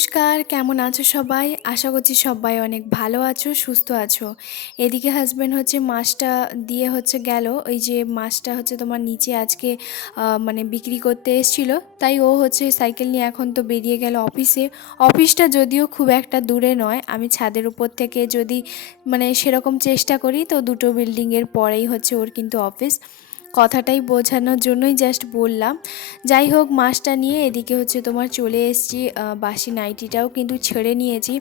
নমস্কার, কেমন আছো সবাই? আশা করছি সবাই অনেক ভালো আছো, সুস্থ আছো। এদিকে হাসব্যান্ড হচ্ছে মাছটা দিয়ে হচ্ছে গেল। ওই যে মাছটা হচ্ছে তোমার নিচে আজকে মানে বিক্রি করতে এসেছিল। তাই ও হচ্ছে সাইকেল নিয়ে এখন তো বেরিয়ে গেল অফিসে। অফিসটা যদিও খুব একটা দূরে নয়, আমি ছাদের উপর থেকে যদি মানে সেরকম চেষ্টা করি তো দুটো বিল্ডিংয়ের পরেই হচ্ছে ওর কিন্তু অফিস। কথাটাই বোঝানোর জন্যই জাস্ট বললাম। যাই হোক, মাছটা নিয়ে এদিকে হচ্ছে তোমার চলে এসেছি। বাসি নাইটিটাও কিন্তু ছেড়ে নিয়েছি।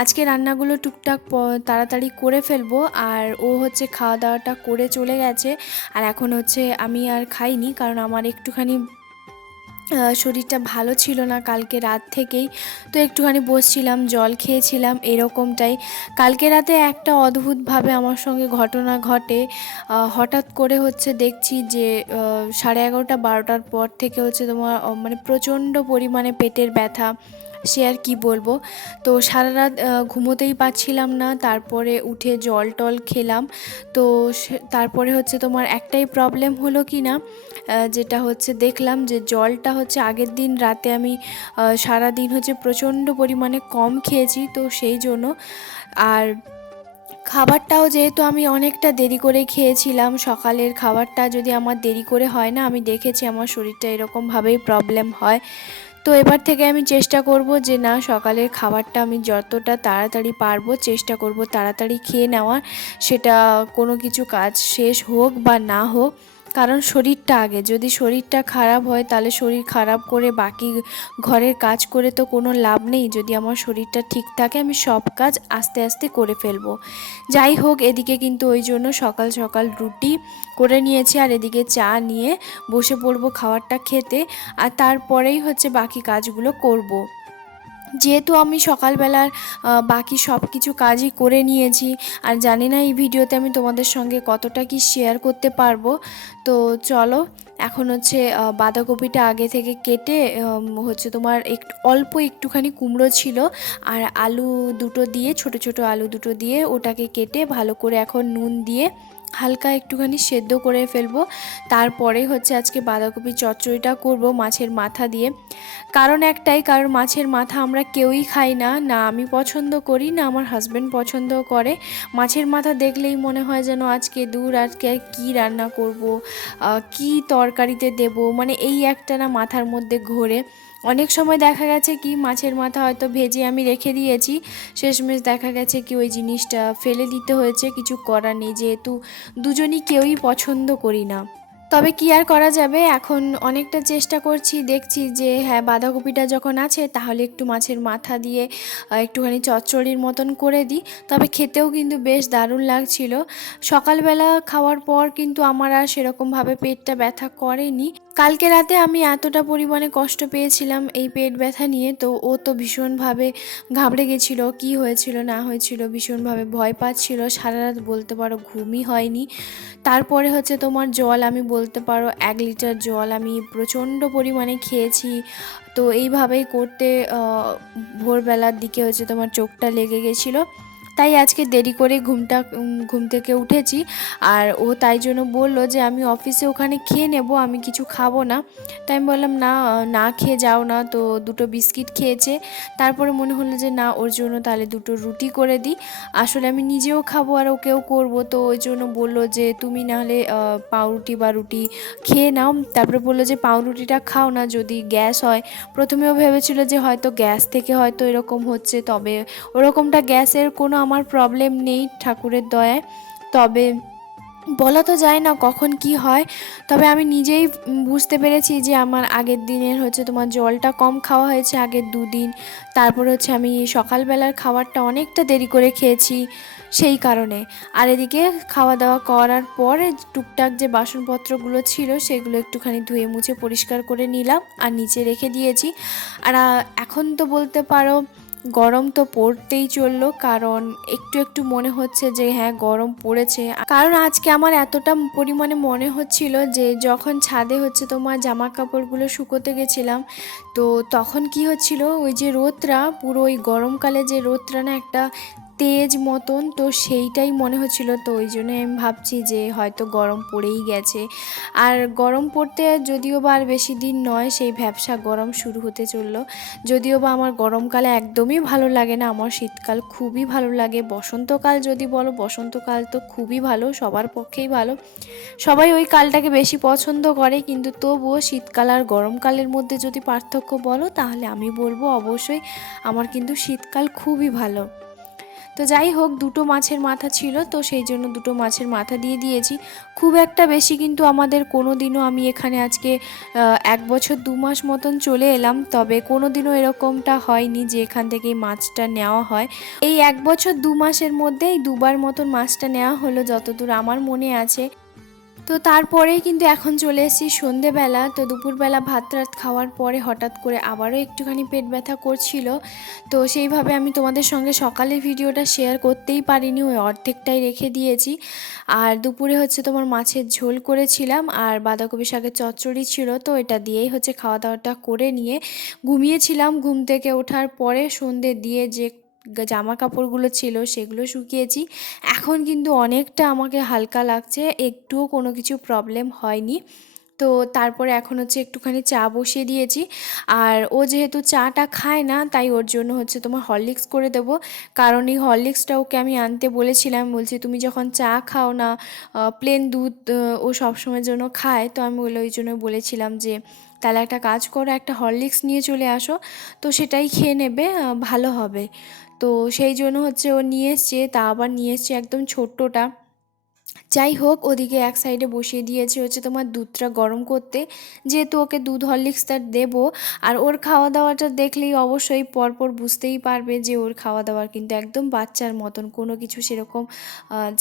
আজকে রান্নাগুলো টুকটাক তাড়াতাড়ি করে ফেলবো। আর ও হচ্ছে খাওয়া দাওয়াটা করে চলে গেছে। আর এখন হচ্ছে আমি আর খাইনি, কারণ আমার একটুখানি শরীরটা ভালো ছিল না কালকে রাত থেকেই। তো একটুখানি বসছিলাম, জল খেয়েছিলাম, এরকমটাই। কালকে রাতে একটা অদ্ভুতভাবে আমার সঙ্গে ঘটনা ঘটে। হঠাৎ করে হচ্ছে দেখছি যে 11:30-12টার পর থেকে হচ্ছে তোমার মানে প্রচণ্ড পরিমাণে পেটের ব্যথা। সে আর কি বলবো। তো সারা রাত ঘুমোতেই পারছিলাম না। তারপরে উঠে জল টল খেলাম। তো তারপরে হচ্ছে তোমার একটাই প্রবলেম হলো কি না, যেটা হচ্ছে দেখলাম যে জলটা হচ্ছে আগের দিন রাতে আমি সারাদিন হচ্ছে প্রচণ্ড পরিমাণে কম খেয়েছি, তো সেই জন্য। আর খাবারটাও যেহেতু আমি অনেকটা দেরি করে খেয়েছিলাম, সকালের খাবারটা যদি আমার দেরি করে হয় না, আমি দেখেছি আমার শরীরটা এরকমভাবেই প্রবলেম হয়। তো এবার থেকে আমি চেষ্টা করব যে না, সকালের খাবারটা আমি যতটা তাড়াতাড়ি পারবো চেষ্টা করব তাড়াতাড়ি খেয়ে নেওয়ার। সেটা কোনো কিছু কাজ শেষ হোক বা না হোক, কারণ শরীরটা আগে। যদি শরীরটা খারাপ হয় তাহলে শরীর খারাপ করে বাকি ঘরের কাজ করে তো কোনো লাভ নেই। যদি আমার শরীরটা ঠিক থাকে আমি সব কাজ আস্তে আস্তে করে ফেলবো। যাই হোক, এদিকে কিন্তু ওই জন্য সকাল সকাল রুটি করে নিয়েছি, আর এদিকে চা নিয়ে বসে পড়বো খাবারটা খেতে। আর তারপরেই হচ্ছে বাকি কাজগুলো করব। যেহেতু আমি সকালবেলার বাকি সব কিছু কাজই করে নিয়েছি, আর জানি না এই ভিডিওতে আমি তোমাদের সঙ্গে কতটা কি শেয়ার করতে পারবো। তো চলো, এখন হচ্ছে বাঁধাকপিটা আগে থেকে কেটে হচ্ছে তোমার অল্প একটুখানি কুমড়ো ছিল, আর আলু দুটো দিয়ে, ছোট ছোট আলু দুটো দিয়ে ওটাকে কেটে ভালো করে এখন নুন দিয়ে হালকা একটুখানি সেদ্ধ করে ফেলবো। তারপরে হচ্ছে আজকে বাঁধাকপির চচ্চড়িটা করব মাছের মাথা দিয়ে। কারণ একটাই, কারণ মাছের মাথা আমরা কেউই খাই না, না আমি পছন্দ করি, না আমার হাজব্যান্ড পছন্দ করে। মাছের মাথা দেখলেই মনে হয় যেন আজকে আজকে কী রান্না করব, কি তরকারিতে দেব, মানে এই একটা না মাথার মধ্যে ঘোরে। অনেক সময় দেখা গেছে কি মাছের মাথা হয়তো ভেজে আমি রেখে দিয়েছি, শেষমেশ দেখা গেছে কি ওই জিনিসটা ফেলে দিতে হয়েছে। কিছু করার নেই, যেহেতু দুজনই কেউই পছন্দ করি না। তবে কি আর করা যাবে, এখন অনেকটা চেষ্টা করছি, দেখছি যে হ্যাঁ, বাঁধাকপিটা যখন আছে তাহলে একটু মাছের মাথা দিয়ে একটুখানি চচ্চড়ির মতন করে দিই। তবে খেতেও কিন্তু বেশ দারুণ লাগছিল। সকালবেলা খাওয়ার পর কিন্তু আমার আর সেরকমভাবে পেটটা ব্যথা করেনি। কালকে রাতে আমি এতটা পরিমাণে কষ্ট পেয়েছিলাম এই পেট ব্যথা নিয়ে, তো ও তো ভীষণভাবে ঘাবড়ে গেছিলো, কি হয়েছিল না হয়েছিল ভীষণভাবে ভয় পাচ্ছিল। সারা রাত বলতে পারো ঘুমই হয়নি। তারপরে হচ্ছে তোমার জল, আমি বলতে পারো 1 লিটার জল আমি প্রচণ্ড পরিমাণে খেয়েছি। তো এইভাবেই করতে ভোরবেলার দিকে হচ্ছে তোমার চোখটা লেগে গেছিলো। তাই আজকে দেরি করে ঘুম থেকে উঠেছি। আর ও তাই জন্য বললো যে আমি অফিসে ওখানে খেয়ে নেব, আমি কিছু খাবো না। তাই আমি বললাম না, না খেয়ে যাও না। তো দুটো বিস্কিট খেয়েছে। তারপরে মনে হলো যে না, ওর জন্য তাহলে দুটো রুটি করে দিই। আসলে আমি নিজেও খাবো আর ওকেও করব, তো ওই জন্য বললো যে তুমি নাহলে পাউরুটি বা রুটি খেয়ে নাও। তারপরে বললো যে পাউরুটিটা খাও না, যদি গ্যাস হয়। প্রথমেও ভেবেছিল যে হয়তো গ্যাস থেকে হয়তো এরকম হচ্ছে, তবে ওরকমটা গ্যাসের কোনো আমার প্রবলেম নেই ঠাকুরের দয়ায়। তবে বলা তো যায় না কখন কি হয়। তবে আমি নিজেই বুঝতে পেরেছি যে আমার আগের দিনের হচ্ছে তোমার জলটা কম খাওয়া হয়েছে আগের 2 দিন। তারপর হচ্ছে আমি সকালবেলার খাবারটা অনেকটা দেরি করে খেয়েছি সেই কারণে। আর এদিকে খাওয়া দাওয়া করার পরে টুকটাক যে বাসনপত্রগুলো ছিল সেগুলো একটুখানি ধুয়ে মুছে পরিষ্কার করে নিলাম আর নিচে রেখে দিয়েছি। আর এখন তো বলতে পারো গরম তো পড়তেই চললো, কারণ একটু একটু মনে হচ্ছে যে হ্যাঁ গরম পড়েছে। কারণ আজকে আমার এতটা পরিমাণে মনে হচ্ছিল যে যখন ছাদে হচ্ছে তোমার জামা কাপড়গুলো শুকোতে গেছিলাম, তো তখন কি হচ্ছিল, ওই যে রোদটা পুরো ওই গরমকালে যে রোদটা না একটা তেজ মতন, তো সেইটাই মনে হচ্ছিল। তো ওই জন্যই আমি ভাবছি যে হয়তো গরম পড়েই গেছে। আর গরম পড়তে যদিও বা আর বেশি দিন নয়, সেই ভ্যাপসা গরম শুরু হতে চললো। যদিও বা আমার গরমকালে একদমই ভালো লাগে না, আমার শীতকাল খুবই ভালো লাগে। বসন্তকাল যদি বলো, বসন্তকাল তো খুবই ভালো, সবার পক্ষেই ভালো, সবাই ওই কালটাকে বেশি পছন্দ করে। কিন্তু তবুও শীতকাল আর গরমকালের মধ্যে যদি পার্থক্য বলো, তাহলে আমি বলবো অবশ্যই আমার কিন্তু শীতকাল খুবই ভালো। তো যাই হোক, দুটো মাছের মাথা ছিল, তো সেই জন্য দুটো মাছের মাথা দিয়ে দিয়েছি। খুব একটা বেশি কিন্তু আমাদের কোনো দিনও, আমি এখানে আজকে 1 বছর 2 মাস মতন চলে এলাম, তবে কোনো দিনও এরকমটা হয়নি যে এখান থেকেই মাছটা নেওয়া হয়। এই 1 বছর 2 মাসের মধ্যেই দুবার মতন মাছটা নেওয়া হলো, যতদূর আমার মনে আছে। তো তারপরেই কিন্তু এখন চলে এসেছি সন্ধেবেলা। তো দুপুরবেলা ভাত রাত খাওয়ার পরে হঠাৎ করে আবারও একটুখানি পেট ব্যথা করছিল। তো সেইভাবে আমি তোমাদের সঙ্গে সকালের ভিডিওটা শেয়ার করতেই পারিনি, ওই অর্ধেকটাই রেখে দিয়েছি। আর দুপুরে হচ্ছে তোমার মাছের ঝোল করেছিলাম, আর বাঁধাকপি শাকের চচ্চড়ি ছিল, তো এটা দিয়েই হচ্ছে খাওয়া দাওয়াটা করে নিয়ে ঘুমিয়েছিলাম। ঘুম থেকে ওঠার পরে সন্ধে দিয়ে যে জামা কাপড়গুলো ছিল সেগুলো শুকিয়েছি। এখন কিন্তু অনেকটা আমাকে হালকা লাগছে, একটুও কোনো কিছু প্রবলেম হয়নি। তো তারপরে এখন হচ্ছে একটুখানি চা বসিয়ে দিয়েছি। আর ও যেহেতু চাটা খায় না, তাই ওর জন্য হচ্ছে তোমার হরলিক্স করে দেবো। কারণ এই হরলিক্সটা ওকে আমি আনতে বলেছিলাম, বলছি তুমি যখন চা খাও না, প্লেন দুধ ও সবসময়ের জন্য খায়, তো আমি ওই জন্য বলেছিলাম যে তাহলে একটা কাজ করো, একটা হরলিক্স নিয়ে চলে আসো, তো সেটাই খেয়ে নেবে, ভালো হবে। তো সেই জন্য হচ্ছে ও নিয়ে এসছে, তা আবার নিয়ে এসছে একদম ছোট্টটা। যাই হোক, ওদিকে এক সাইডে বসিয়ে দিয়েছি হচ্ছে তোমার দুধটা গরম করতে, যেহেতু ওকে দুধ হরলিক্সটা দেবো। আর ওর খাওয়া দাওয়াটা দেখলেই অবশ্যই পরপর বুঝতেই পারবে যে ওর খাওয়া দাওয়ার কিন্তু একদম বাচ্চার মতন, কোনো কিছু সেরকম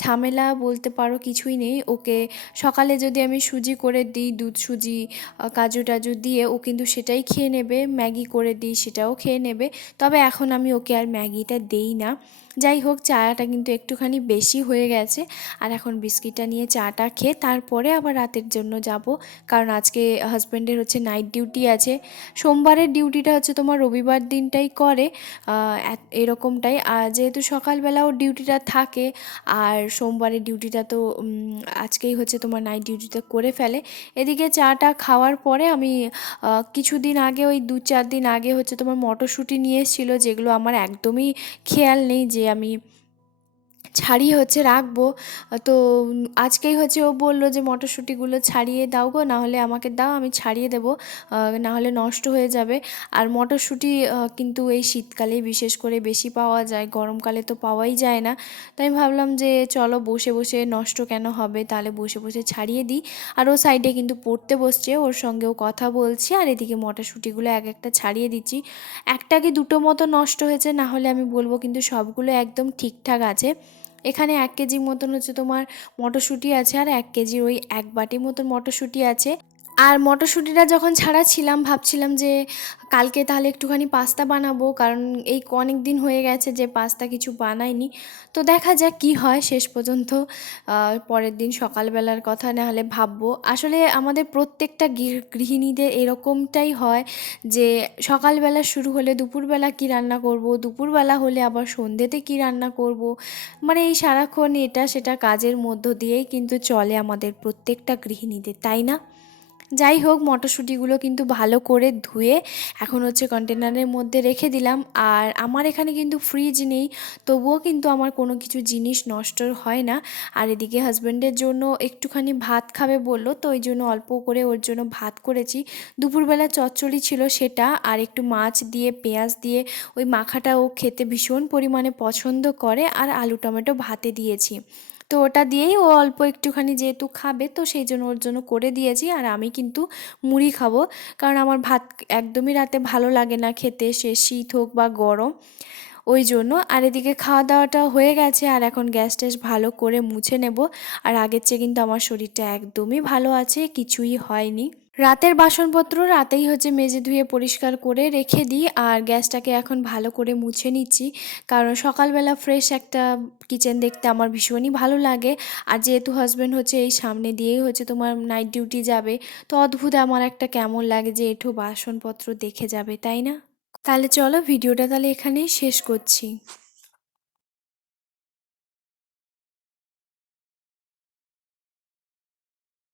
ঝামেলা বলতে পারো কিছুই নেই। ওকে সকালে যদি আমি সুজি করে দিই, দুধ সুজি কাজু টাজু দিয়ে, ও কিন্তু সেটাই খেয়ে নেবে। ম্যাগি করে দিই, সেটাও খেয়ে নেবে। তবে এখন আমি ওকে আর ম্যাগিটা দেই না। যাই হোক, চাটা কিন্তু একটুখানি বেশি হয়ে গেছে। আর এখন বিস্কিটটা নিয়ে চাটা খেয়ে তারপরে আবার রাতের জন্য যাব, কারণ আজকে হাজব্যান্ডের হচ্ছে নাইট ডিউটি আছে। সোমবারের ডিউটিটা হচ্ছে তোমার রবিবার দিনটাই করে, এরকমটাই। আর যেহেতু সকালবেলা ওর ডিউটিটা থাকে, আর সোমবারের ডিউটিটা তো আজকেই হচ্ছে তোমার নাইট ডিউটিটা করে ফেলে। এদিকে চাটা খাওয়ার পরে আমি কিছুদিন আগে, ওই 2-4 দিন আগে হচ্ছে তোমার মটরশুঁটি নিয়ে এসেছিলো, যেগুলো আমার একদমই খেয়াল নেই যে আমি ছাড়িয়ে হচ্ছে রাখবো। তো আজকেই হচ্ছে ও বলল যে মটরশুঁটিগুলো ছাড়িয়ে দাও গো, নাহলে আমাকে দাও, আমি ছাড়িয়ে দেবো, নাহলে নষ্ট হয়ে যাবে। আর মটরশুঁটি কিন্তু এই শীতকালেই বিশেষ করে বেশি পাওয়া যায়, গরমকালে তো পাওয়াই যায় না। তাই আমি ভাবলাম যে চলো বসে বসে নষ্ট কেন হবে, তাহলে বসে বসে ছাড়িয়ে দিই। আর ও সাইডে কিন্তু পড়তে বসছে, ওর সঙ্গেও কথা বলছি, আর এদিকে মটরশুঁটিগুলো এক একটা ছাড়িয়ে দিচ্ছি। একটা কি দুটো মতো নষ্ট হয়েছে, না হলে আমি বলবো কিন্তু সবগুলো একদম ঠিকঠাক আছে। এখানে 1 কেজি মতন হচ্ছে তোমার মটরশুঁটি আছে, আর 1 কেজি ওই 1 বাটি মতন মটরশুঁটি আছে। আর মটরশুঁটিটা যখন ছাড়াচ্ছিলাম, ভাবছিলাম যে কালকে তাহলে একটুখানি পাস্তা বানাবো, কারণ এই অনেক দিন হয়ে গেছে যে পাস্তা কিছু বানাইনি। তো দেখা যাক কি হয় শেষ পর্যন্ত, পরের দিন সকালবেলার কথা না হলে ভাববো। আসলে আমাদের প্রত্যেকটা গৃহিণীদের এরকমটাই হয় যে সকালবেলা শুরু হলে দুপুরবেলা কি রান্না করব, দুপুরবেলা হলে আবার সন্ধ্যেতে কি রান্না করব, মানে এই সারাক্ষণ এটা সেটা কাজের মধ্য দিয়েই কিন্তু চলে আমাদের প্রত্যেকটা গৃহিণীদের, তাই না? যাই হোক, মটরশুঁটিগুলো কিন্তু ভালো করে ধুয়ে এখন হচ্ছে কন্টেনারের মধ্যে রেখে দিলাম। আর আমার এখানে কিন্তু ফ্রিজ নেই, তবুও কিন্তু আমার কোনো কিছু জিনিস নষ্ট হয় না। আর এদিকে হাজব্যান্ডের জন্য একটুখানি ভাত খাবে বললো, তো ওই জন্য অল্প করে ওর জন্য ভাত করেছি। দুপুরবেলা চচ্চড়ি ছিল সেটা, আর একটু মাছ দিয়ে পেঁয়াজ দিয়ে ওই মাখাটা ও খেতে ভীষণ পরিমাণে পছন্দ করে, আর আলু টমেটো ভাতে দিয়েছি। তো ওটা দিয়েই ও অল্প একটুখানি যেহেতু খাবে, তো সেই জন্য ওর জন্য করে দিয়েছি। আর আমি কিন্তু মুড়ি খাবো, কারণ আমার ভাত একদমই রাতে ভালো লাগে না খেতে, সে শীত হোক বা গরম, ওই জন্য। আর এদিকে খাওয়া দাওয়াটা হয়ে গেছে, আর এখন গ্যাস ট্যাস ভালো করে মুছে নেব। আর আগের চেয়ে কিন্তু আমার শরীরটা একদমই ভালো আছে, কিছুই হয়নি। রাতের বাসনপত্র রাতেই হচ্ছে মেজে ধুয়ে পরিষ্কার করে রেখে দিই, আর গ্যাসটাকে এখন ভালো করে মুছে নিচ্ছি, কারণ সকালবেলা ফ্রেশ একটা কিচেন দেখতে আমার ভীষণই ভালো লাগে। আর যেহেতু হাজব্যান্ড হচ্ছে এই সামনে দিয়েই হচ্ছে তোমার নাইট ডিউটি যাবে, তো অদ্ভুত আমার একটা কেমন লাগে যে একটু বাসনপত্র দেখে যাবে, তাই না? তাহলে চলো ভিডিওটা তাহলে এখানেই শেষ করছি।